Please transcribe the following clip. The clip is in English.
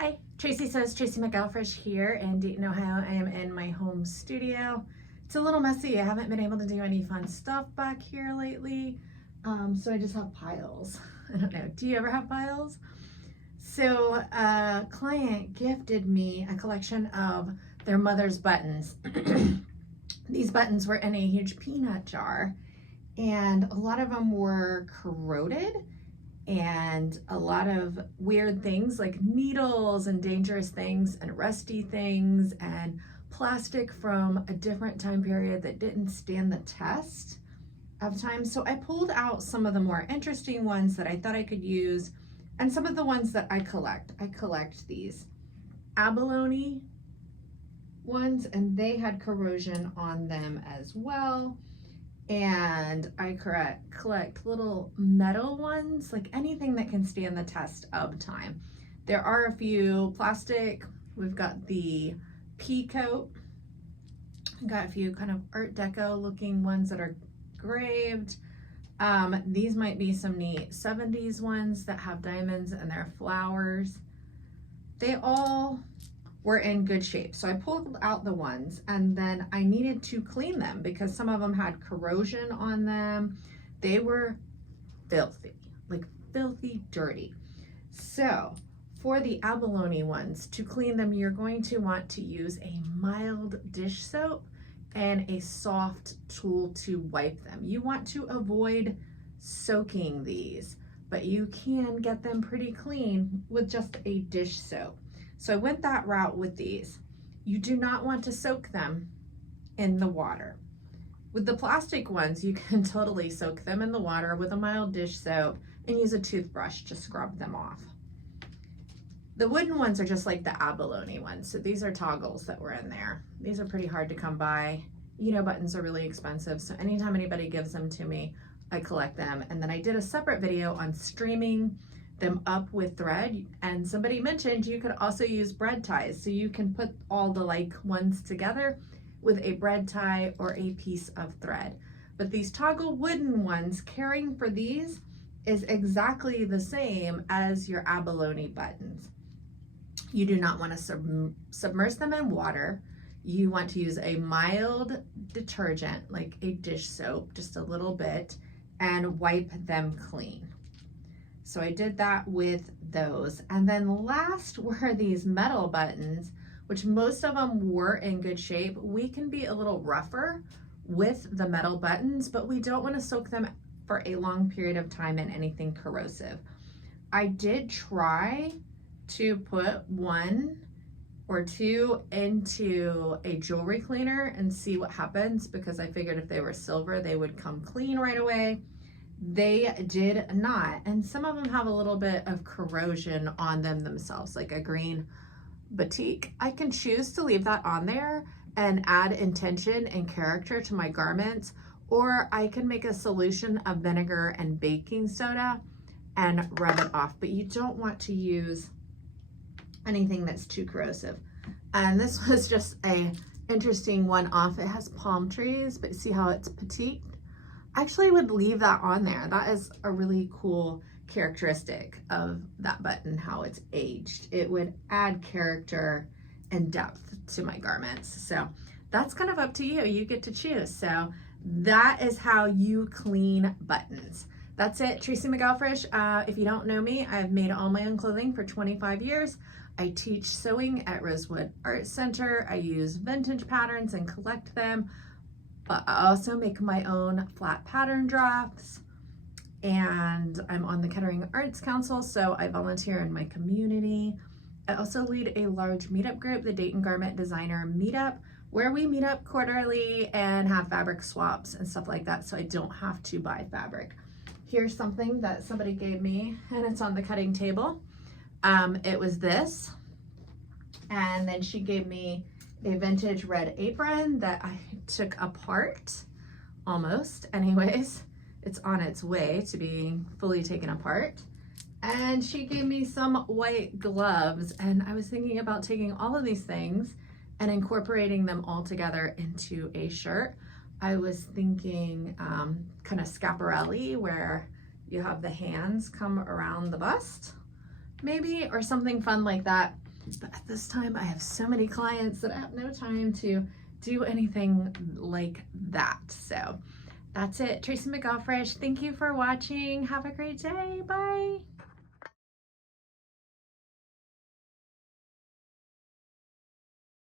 Hi, Tracy says, Tracy McElfresh here in Dayton, Ohio. I am in my home studio. It's a little messy. I haven't been able to do any fun stuff back here lately. So I just have piles. I don't know. Do you ever have piles? So a client gifted me a collection of their mother's buttons. These buttons were in a huge peanut jar, and a lot of them were corroded, and a lot of weird things like needles and dangerous things and rusty things and plastic from a different time period that didn't stand the test of time. So I pulled out some of the more interesting ones that I thought I could use and some of the ones that I collect. I collect these abalone ones, and they had corrosion on them as well. And I collect little metal ones, like anything that can stand the test of time. There are a few plastic. We've got the pea coat. We've got a few kind of Art Deco looking ones that are engraved. These might be some neat 70s ones that have diamonds and their flowers. They all were in good shape. So I pulled out the ones, and then I needed to clean them because some of them had corrosion on them. They were filthy, like filthy dirty. So for the abalone ones, to clean them, you're going to want to use a mild dish soap and a soft tool to wipe them. You want to avoid soaking these, but you can get them pretty clean with just a dish soap. So I went that route with these. You do not want to soak them in the water. With the plastic ones, you can totally soak them in the water with a mild dish soap and use a toothbrush to scrub them off. The wooden ones are just like the abalone ones. So these are toggles that were in there. These are pretty hard to come by. You know, buttons are really expensive. So anytime anybody gives them to me, I collect them. And then I did a separate video on streaming them up with thread, and somebody mentioned you could also use bread ties, so you can put all the like ones together with a bread tie or a piece of thread. But these toggle wooden ones, caring for these is exactly the same as your abalone buttons. You do not want to submerge them in water. You want to use a mild detergent like a dish soap, just a little bit, and wipe them clean. So I did that with those. And then last were these metal buttons, which most of them were in good shape. We can be a little rougher with the metal buttons, but we don't want to soak them for a long period of time in anything corrosive. I did try to put one or two into a jewelry cleaner and see what happens, because I figured if they were silver, they would come clean right away. They did not, and some of them have a little bit of corrosion on them themselves, like a green batik. I can choose to leave that on there and add intention and character to my garments, or I can make a solution of vinegar and baking soda and rub it off, but you don't want to use anything that's too corrosive. And this was just a interesting one off. It has palm trees, but see how it's petite? I actually would leave that on there. That is a really cool characteristic of that button, how it's aged. It would add character and depth to my garments. So that's kind of up to you. You get to choose. So that is how you clean buttons. That's it, Tracy McElfresh. If you don't know me, I've made all my own clothing for 25 years. I teach sewing at Rosewood Art Center. I use vintage patterns and collect them. But I also make my own flat pattern drafts, and I'm on the Kettering Arts Council, so I volunteer in my community. I also lead a large meetup group, the Dayton Garment Designer Meetup, where we meet up quarterly and have fabric swaps and stuff like that, so I don't have to buy fabric. Here's something that somebody gave me, and it's on the cutting table. It was this, and then she gave me a vintage red apron that I took apart, almost anyways. It's on its way to being fully taken apart. And she gave me some white gloves, and I was thinking about taking all of these things and incorporating them all together into a shirt. I was thinking kind of scaparelli, where you have the hands come around the bust, maybe, or something fun like that. But at this time, I have so many clients that I have no time to do anything like that. So that's it. Tracy McGoffresh, thank you for watching. Have a great day. Bye.